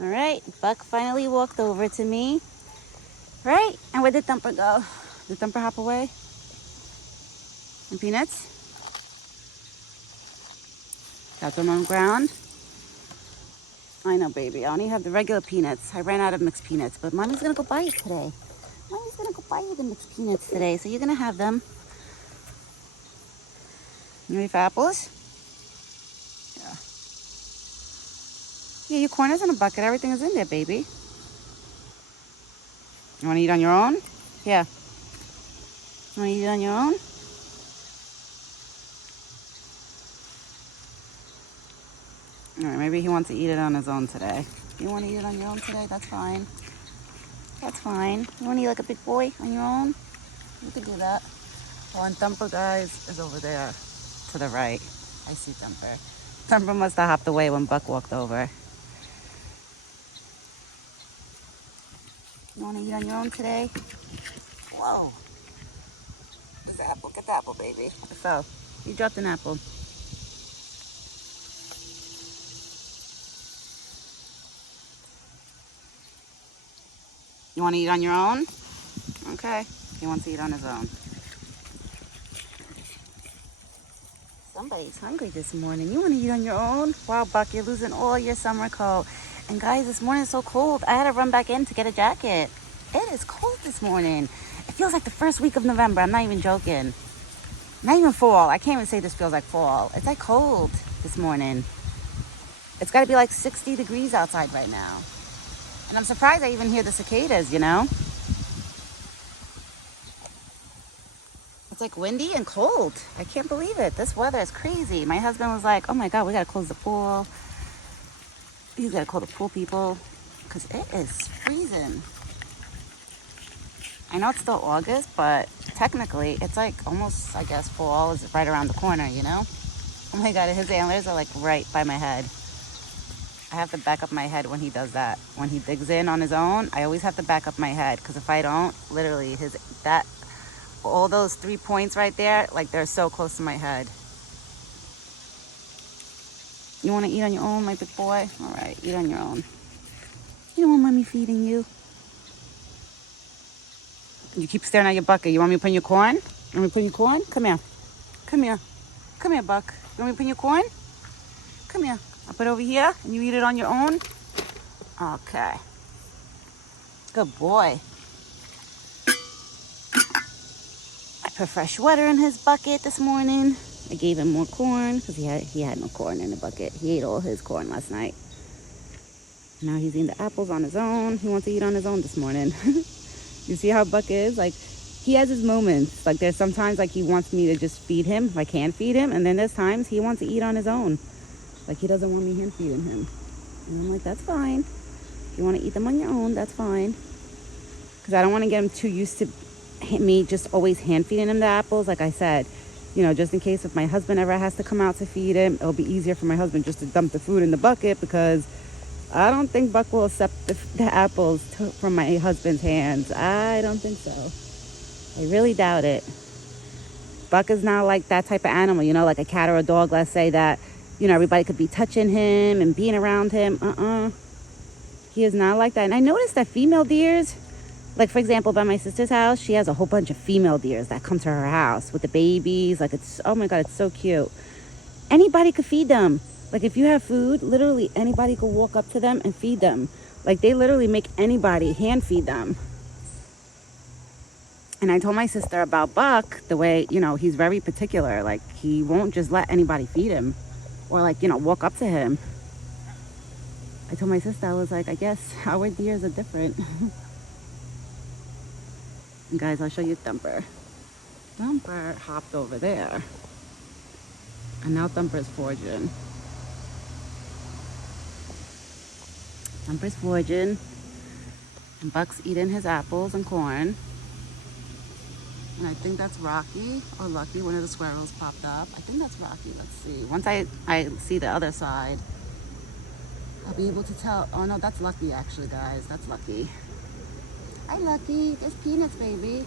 All right, Buck finally walked over to me. Right? And where did Thumper go? Did Thumper hop away? And Peanuts? Got them on the ground? I know, baby. I only have the regular peanuts. I ran out of mixed peanuts, but Mommy's gonna go buy you today. Mommy's gonna go buy you the mixed peanuts today, so you're gonna have them. You ready for apples? Yeah. Yeah, your corn is in a bucket. Everything is in there, baby. You wanna eat on your own? Yeah. You wanna eat on your own? All right, maybe he wants to eat it on his own today. You want to eat it on your own today? That's fine. That's fine. You want to eat like a big boy on your own? You could do that. Oh, and Thumper, guys, is over there to the right. I see Thumper. Thumper must have hopped away when Buck walked over. You want to eat on your own today? Whoa. Where's the apple? Get the apple, baby. It fell. You dropped an apple. You want to eat on your own? Okay. He wants to eat on his own. Somebody's hungry this morning. You want to eat on your own? Wow, Buck, you're losing all your summer coat. And guys, this morning is so cold. I had to run back in to get a jacket. It is cold this morning. It feels like the first week of November. I'm not even joking. Not even fall. I can't even say this feels like fall. It's like cold this morning. It's got to be like 60 degrees outside right now. And I'm surprised I even hear the cicadas, you know? It's like windy and cold. I can't believe it. This weather is crazy. My husband was like, oh my God, we got to close the pool. He's got to call the pool people because it is freezing. I know it's still August, but technically it's like almost, I guess, fall is right around the corner, you know? Oh my God, his antlers are like right by my head. I have to back up my head when he does that. When he digs in on his own, I always have to back up my head because if I don't, literally all those 3 points right there, like they're so close to my head. You want to eat on your own, my big boy? All right, eat on your own. You don't want mommy feeding you. You keep staring at your bucket. You want me to put in your corn? You want me to put in your corn? Come here. Come here. Come here, Buck. You want me to put in your corn? Come here. I'll put it over here and you eat it on your own. Okay. Good boy. I put fresh water in his bucket this morning. I gave him more corn because he had no corn in the bucket. He ate all his corn last night. Now he's eating the apples on his own. He wants to eat on his own this morning. You see how Buck is? Like, he has his moments. Like, there's sometimes, like, he wants me to just feed him if I can feed him. And then there's times he wants to eat on his own. Like, he doesn't want me hand feeding him. And I'm like, that's fine. If you want to eat them on your own, that's fine. Because I don't want to get him too used to me just always hand feeding him the apples. Like I said, you know, just in case if my husband ever has to come out to feed him, it'll be easier for my husband just to dump the food in the bucket because I don't think Buck will accept the apples from my husband's hands. I don't think so. I really doubt it. Buck is not like that type of animal, you know, like a cat or a dog, let's say that, you know, everybody could be touching him and being around him. He is not like that. And I noticed that female deers, like for example, by my sister's house, she has a whole bunch of female deers that come to her house with the babies. Like it's, oh my God, it's so cute. Anybody could feed them. Like if you have food, literally anybody could walk up to them and feed them. Like they literally make anybody hand feed them. And I told my sister about Buck, the way, you know, he's very particular. Like he won't just let anybody feed him or like, you know, walk up to him. I told my sister, I was like, I guess our deers are different. And guys, I'll show you Thumper. Thumper hopped over there. And now Thumper's foraging. Thumper's foraging. And Buck's eating his apples and corn. And I think that's Rocky or Lucky. One of the squirrels popped up. I think that's Rocky. Let's see. Once I see the other side, I'll be able to tell. Oh no, that's Lucky actually, guys. That's Lucky. Hi, Lucky. There's Peanuts, baby.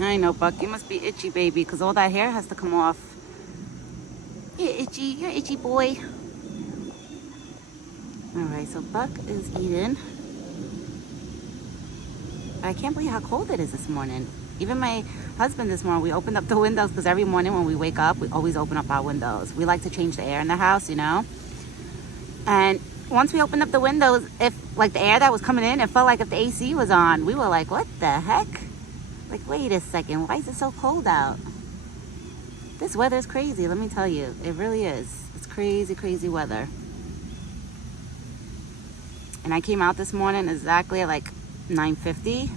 I know, Buck. You must be itchy, baby, because all that hair has to come off. You're itchy. You're an itchy boy. Alright, so Buck is eating. I can't believe how cold it is this morning. Even my husband this morning, we opened up the windows because every morning when we wake up, we always open up our windows. We like to change the air in the house, you know? And once we opened up the windows, if like the air that was coming in, it felt like if the AC was on. We were like, what the heck? Like, wait a second, why is it so cold out? This weather is crazy, let me tell you. It really is. It's crazy, crazy weather. And I came out this morning exactly at like 9:50.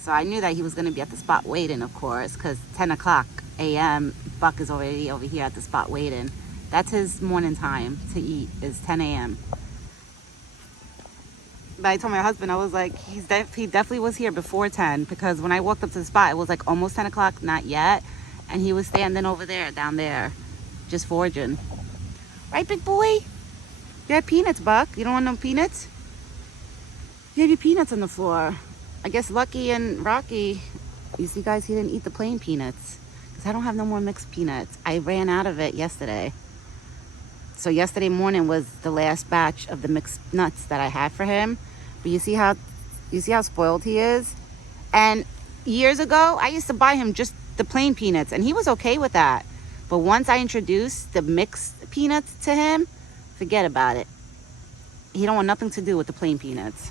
So I knew that he was going to be at the spot waiting, of course, because 10 o'clock a.m. Buck is already over here at the spot waiting. That's his morning time to eat, is 10 a.m. But I told my husband, I was like, he definitely was here before 10, because when I walked up to the spot, it was like almost 10 o'clock, not yet. And he was standing over there, down there, just foraging. Right, big boy? You had peanuts, Buck. You don't want no peanuts? You have your peanuts on the floor. I guess Lucky and Rocky, you see guys, he didn't eat the plain peanuts because I don't have no more mixed peanuts. I ran out of it yesterday. So yesterday morning was the last batch of the mixed nuts that I had for him. But you see how spoiled he is? And years ago, I used to buy him just the plain peanuts and he was okay with that. But once I introduced the mixed peanuts to him, forget about it. He don't want nothing to do with the plain peanuts.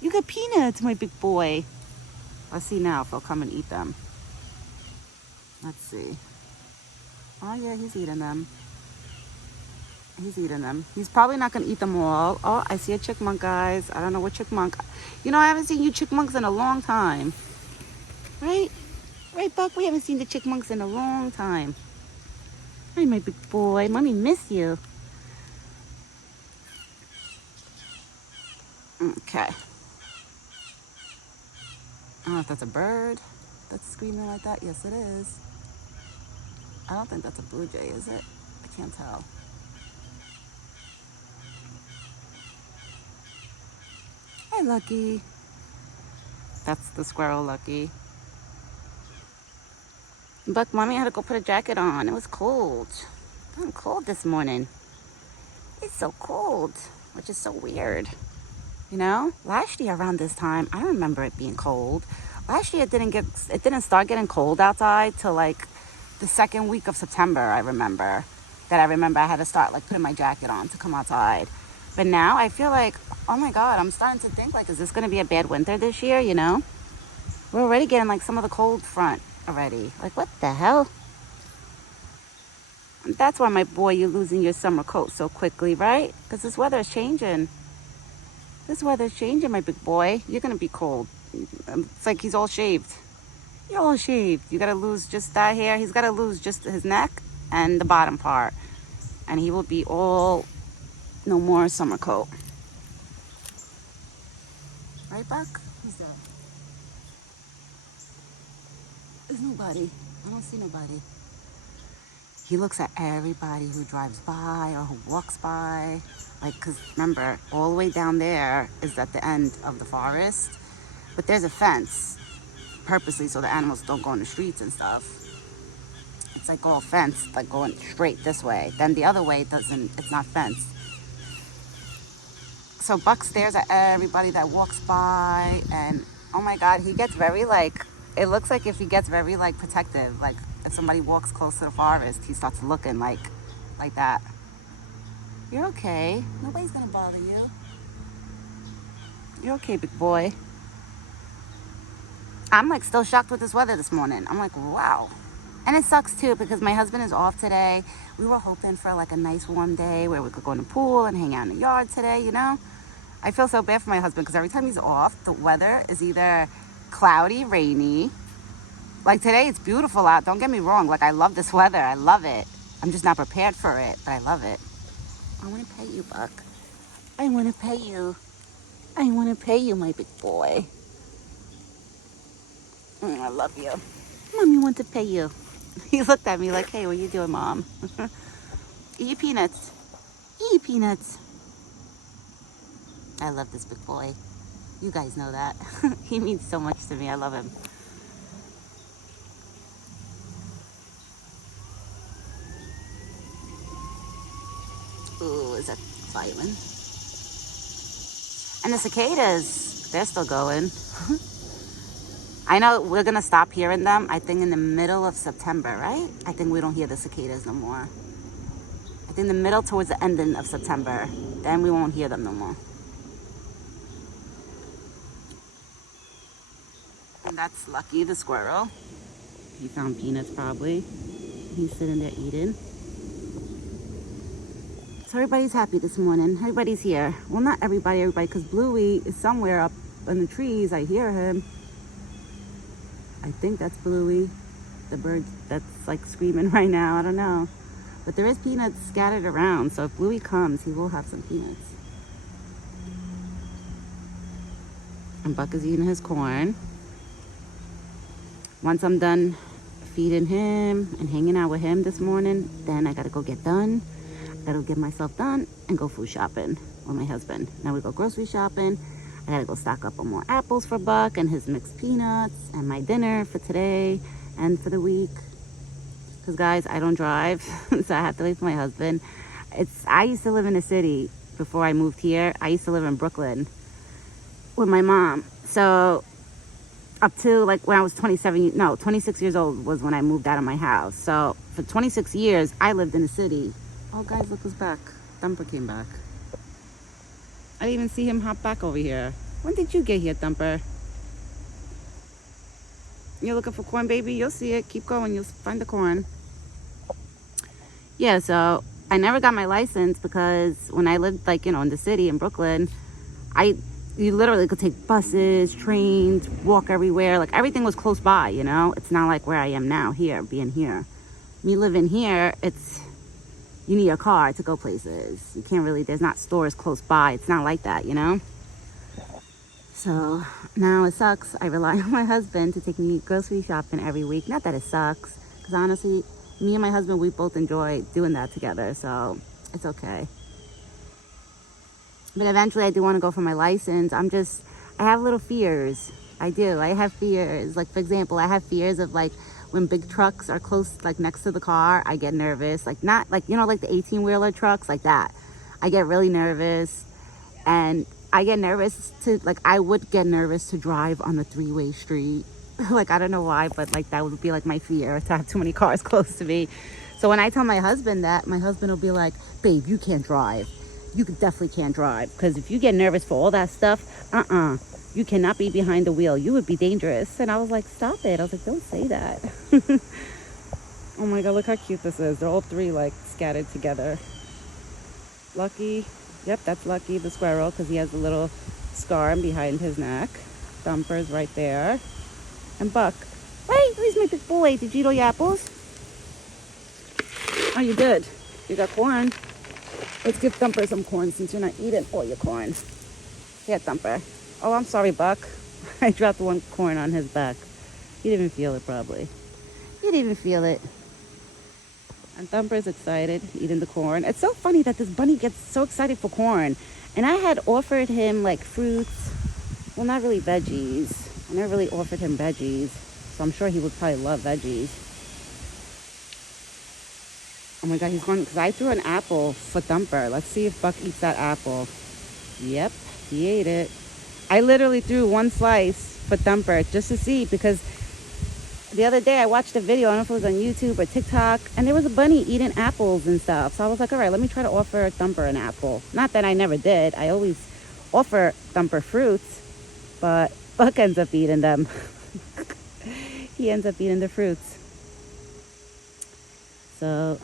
You got peanuts, my big boy. Let's see now if he'll come and eat them. Let's see. Oh yeah, he's eating them. He's eating them. He's probably not gonna eat them all. Oh, I see a chickmunk, guys. I don't know what chickmunk. You know, I haven't seen you chickmunks in a long time. Right? Right, Buck? We haven't seen the chickmunks in a long time. Hi, my big boy. Mommy miss you. Okay. I don't know if that's a bird that's screaming like that. Yes, it is. I don't think that's a blue jay, is it? I can't tell. Hi, Lucky. That's the squirrel, Lucky. Buck, Mommy had to go put a jacket on. It was cold. I'm cold this morning. It's so cold, which is so weird. You know, last year around this time, I remember it being cold. Last year it didn't start getting cold outside till like the second week of September. I remember I had to start like putting my jacket on to come outside. But now I feel like, oh my God, I'm starting to think like, is this going to be a bad winter this year? You know, we're already getting like some of the cold front already. Like, what the hell? That's why, my boy, you're losing your summer coat so quickly, right? Because this weather is changing. This weather's changing, my big boy. You're going to be cold. It's like he's all shaved. You're all shaved. You got to lose just that hair. He's got to lose just his neck and the bottom part. And he will be all, no more summer coat. Right, Buck? Who's that? There's nobody. I don't see nobody. He looks at everybody who drives by or who walks by. Like, because remember, all the way down there is at the end of the forest. But there's a fence, purposely so the animals don't go in the streets and stuff. It's like all fenced, like going straight this way. Then the other way it's not fenced. So Buck stares at everybody that walks by, and oh my God, he gets very like, it looks like if he gets very like protective, like if somebody walks close to the forest, he starts looking like that. You're okay. Nobody's gonna bother you. You're okay, big boy. I'm like still shocked with this weather this morning. I'm like, wow. And it sucks too because my husband is off today. We were hoping for like a nice warm day where we could go in the pool and hang out in the yard today, you know? I feel so bad for my husband because every time he's off, the weather is either cloudy, rainy. Like today, it's beautiful out. Don't get me wrong. Like, I love this weather. I love it. I'm just not prepared for it, but I love it. I want to pet you, Buck. I want to pet you. I want to pet you, my big boy. I love you. Mommy wants to pet you. He looked at me like, hey, what are you doing, Mom? Eat your peanuts. Eat your peanuts. I love this big boy. You guys know that. He means so much to me. I love him. Ooh, is that violent? And the cicadas, they're still going. I know we're gonna stop hearing them, I think in the middle of September, right? I think we don't hear the cicadas no more. I think the middle towards the ending of September, then we won't hear them no more. And that's Lucky the squirrel. He found peanuts probably. He's sitting there eating. So everybody's happy this morning. Everybody's here. Well, not everybody, because Bluey is somewhere up in the trees. I hear him. I think that's Bluey, the bird that's like screaming right now. I don't know. But there is peanuts scattered around. So if Bluey comes, he will have some peanuts. And Buck is eating his corn. Once I'm done feeding him and hanging out with him this morning, then I gotta go get done. I gotta get myself done and go food shopping with my husband. Now we go grocery shopping. I gotta go stock up on more apples for Buck and his mixed peanuts and my dinner for today and for the week. Because guys, I don't drive, so I have to wait for my husband. I used to live in the city before I moved here. I used to live in Brooklyn with my mom. So up to like when I was 26 years old was when I moved out of my house. So for 26 years, I lived in the city. Oh guys, look who's back. Thumper came back. I didn't even see him hop back over here. When did you get here, Thumper? You're looking for corn, baby? You'll see it. Keep going. You'll find the corn. Yeah, so I never got my license because when I lived like, in the city in Brooklyn, you literally could take buses, trains, walk everywhere. Like everything was close by, It's not like where I am now here, being here. Me living here, you need a car to go places. You can't really, there's not stores close by. It's not like that, So now it sucks. I rely on my husband to take me grocery shopping every week. Not that it sucks, because honestly, me and my husband, we both enjoy doing that together. So it's okay. But eventually I do want to go for my license. I have little fears. I do. I have fears. Like, for example, I have fears of like when big trucks are close, like next to the car, I get nervous. Like not like, like the 18-wheeler trucks, like that. I get really nervous. And I get nervous I would get nervous to drive on the three-way street. Like, I don't know why, but like that would be like my fear, to have too many cars close to me. So when I tell my husband that, my husband will be like, babe, you can't drive. You definitely can't drive, because if you get nervous for all that stuff, you cannot be behind the wheel. You would be dangerous. And I was like, stop it. I was like, don't say that. Oh my God, look how cute this is. They're all three like scattered together. Lucky, yep, that's Lucky the squirrel, because he has a little scar behind his neck. Thumper's right there. And Buck. Wait, where's my big boy? Did you eat all your apples? Oh, you did. You got corn. Let's give Thumper some corn since you're not eating all your corn. Here, Thumper. Oh, I'm sorry, Buck. I dropped one corn on his back. He didn't even feel it, probably. He didn't even feel it. And Thumper's excited, eating the corn. It's so funny that this bunny gets so excited for corn. And I had offered him, like, fruits. Well, not really veggies. I never really offered him veggies. So I'm sure he would probably love veggies. Oh my God, he's going, because I threw an apple for Thumper. Let's see if Buck eats that apple. Yep, he ate it. I literally threw one slice for Thumper just to see, because the other day I watched a video, I don't know if it was on YouTube or TikTok, and there was a bunny eating apples and stuff. So I was like, all right, let me try to offer Thumper an apple. Not that I never did. I always offer Thumper fruits, but Buck ends up eating them. He ends up eating the fruits. So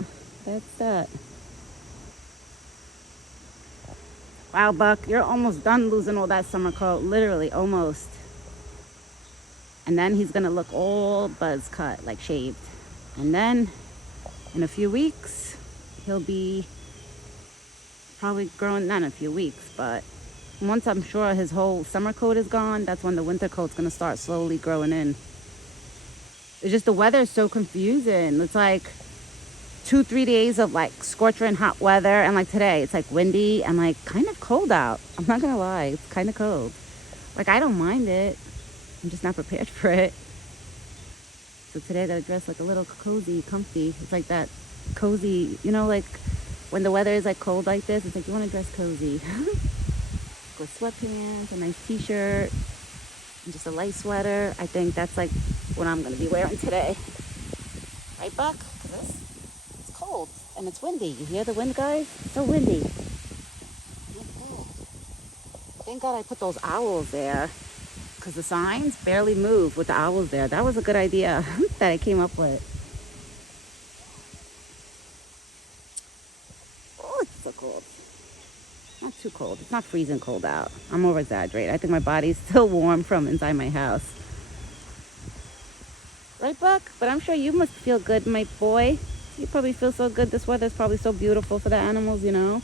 that's that. Wow, Buck, you're almost done losing all that summer coat. Literally, almost. And then he's going to look all buzz cut, like shaved. And then in a few weeks, he'll be probably growing, not in a few weeks, but once I'm sure his whole summer coat is gone, that's when the winter coat's going to start slowly growing in. It's just the weather is so confusing. It's like 2-3 days of like scorching hot weather, and like today it's like windy and like kind of cold out. I'm not gonna lie, it's kind of cold. Like, I don't mind it, I'm just not prepared for it. So today I gotta dress like a little cozy, comfy. It's like that cozy, like when the weather is like cold like this, it's like you want to dress cozy. Go sweatpants, a nice t-shirt, and just a light sweater. I think that's like what I'm gonna be wearing today. Right, Buck? It's cold and it's windy. You hear the wind, guys? It's so windy. Thank God I put those owls there, because the signs barely move with the owls there. That was a good idea that I came up with. Oh, it's so cold. Not too cold. It's not freezing cold out. I'm over exaggerating. I think my body's still warm from inside my house. Right, Buck? But I'm sure you must feel good, my boy. You probably feel so good. This weather's probably so beautiful for the animals, you know?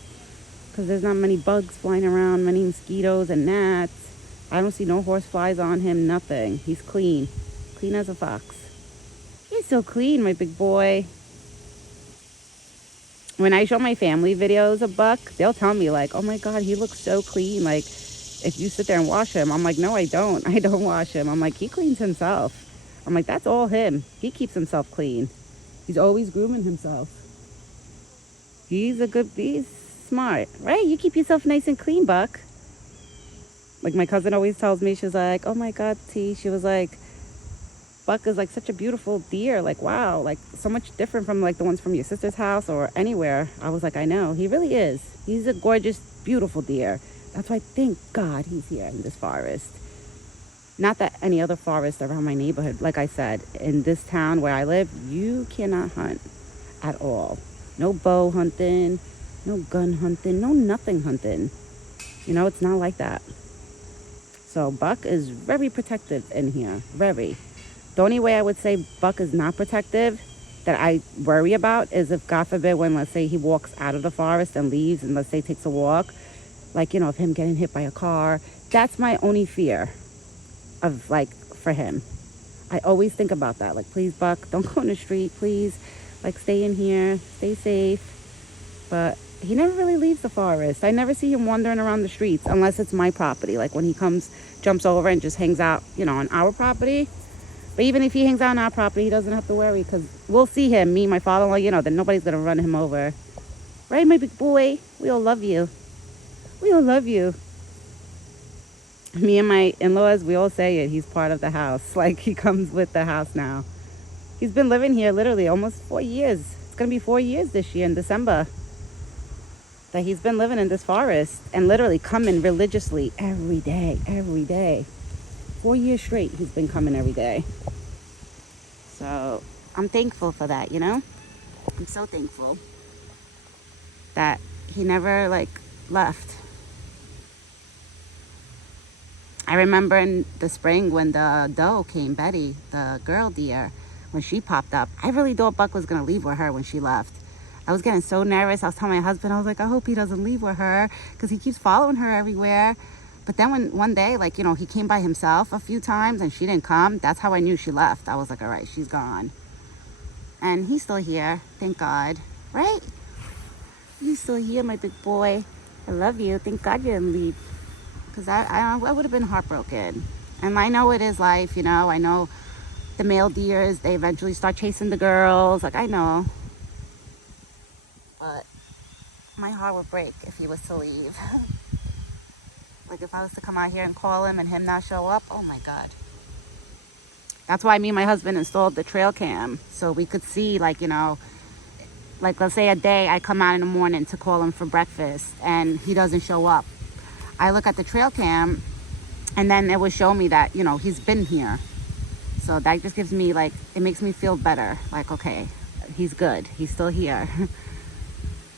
Because there's not many bugs flying around, many mosquitoes and gnats. I don't see no horse flies on him, nothing. He's clean. Clean as a fox. He's so clean, my big boy. When I show my family videos of Buck, they'll tell me like, oh my God, he looks so clean. Like, if you sit there and wash him, I'm like, no, I don't. I don't wash him. I'm like, he cleans himself. I'm like, that's all him. He keeps himself clean. He's always grooming himself. He's smart, right? You keep yourself nice and clean, Buck. Like my cousin always tells me, she's like, oh my God, T, she was like, Buck is like such a beautiful deer. Like, wow, like so much different from like the ones from your sister's house or anywhere. I was like, I know, he really is. He's a gorgeous, beautiful deer. That's why, thank God he's here in this forest. Not that any other forest around my neighborhood. Like I said, in this town where I live, you cannot hunt at all. No bow hunting, no gun hunting, no nothing hunting. You know, it's not like that. So Buck is very protective in here, very. The only way I would say Buck is not protective that I worry about is if, God forbid, when, let's say, he walks out of the forest and leaves and, let's say, takes a walk, like, you know, of him getting hit by a car. That's my only fear of, like, for him. I always think about that. Like, please, Buck, don't go in the street, please. Like, stay in here, stay safe. But he never really leaves the forest. I never see him wandering around the streets unless it's my property. Like, when he jumps over and just hangs out, you know, on our property. But even if he hangs out on our property, he doesn't have to worry, because we'll see him, me, my father-in-law, you know, then nobody's going to run him over. Right, my big boy? We all love you. We all love you. Me and my in-laws, we all say it. He's part of the house. Like, he comes with the house now. He's been living here literally almost 4 years. It's going to be 4 years this year in December that he's been living in this forest and literally coming religiously every day, every day. 4 years straight, he's been coming every day. So I'm thankful for that, you know? I'm so thankful that he never, like, left. I remember in the spring when the doe came, Betty, the girl deer, when she popped up, I really thought Buck was going to leave with her when she left. I was getting so nervous. I was telling my husband, I was like, I hope he doesn't leave with her, because he keeps following her everywhere. But then when one day, like, you know, he came by himself a few times and she didn't come, that's how I knew she left. I was like, all right, she's gone. And he's still here, thank God, right? He's still here, my big boy. I love you. Thank God you didn't leave, because I would have been heartbroken. And I know it is life, you know. I know the male deers, they eventually start chasing the girls. Like, I know. But my heart would break if he was to leave. Like, if I was to come out here and call him and him not show up, oh my God. That's why me and my husband installed the trail cam, so we could see, like, you know, like, let's say a day I come out in the morning to call him for breakfast and he doesn't show up. I look at the trail cam and then it would show me that, you know, he's been here. So that just gives me, like, it makes me feel better. Like, okay, he's good. He's still here.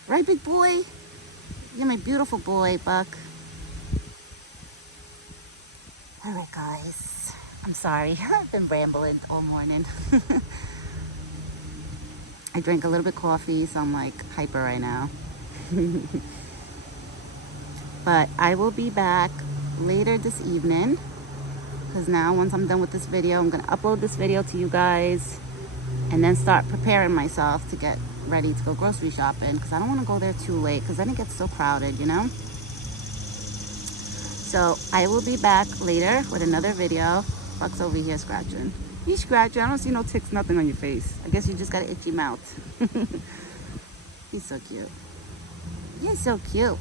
Right, big boy? You're my beautiful boy, Buck. All right, guys. I'm sorry. I've been rambling all morning. I drank a little bit of coffee, so I'm, like, hyper right now. But I will be back later this evening, because now once I'm done with this video, I'm going to upload this video to you guys and then start preparing myself to get ready to go grocery shopping, because I don't want to go there too late, because then it gets so crowded, you know. So I will be back later with another video. Buck's over here scratching. He's scratching. I don't see no ticks, nothing on your face. I guess you just got an itchy mouth. He's so cute. You're so cute.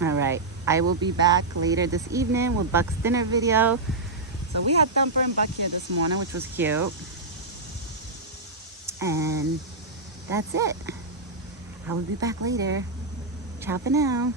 All right, I will be back later this evening with Buck's dinner video. So we had Thumper and Buck here this morning, which was cute. And that's it. I will be back later. Ciao for now.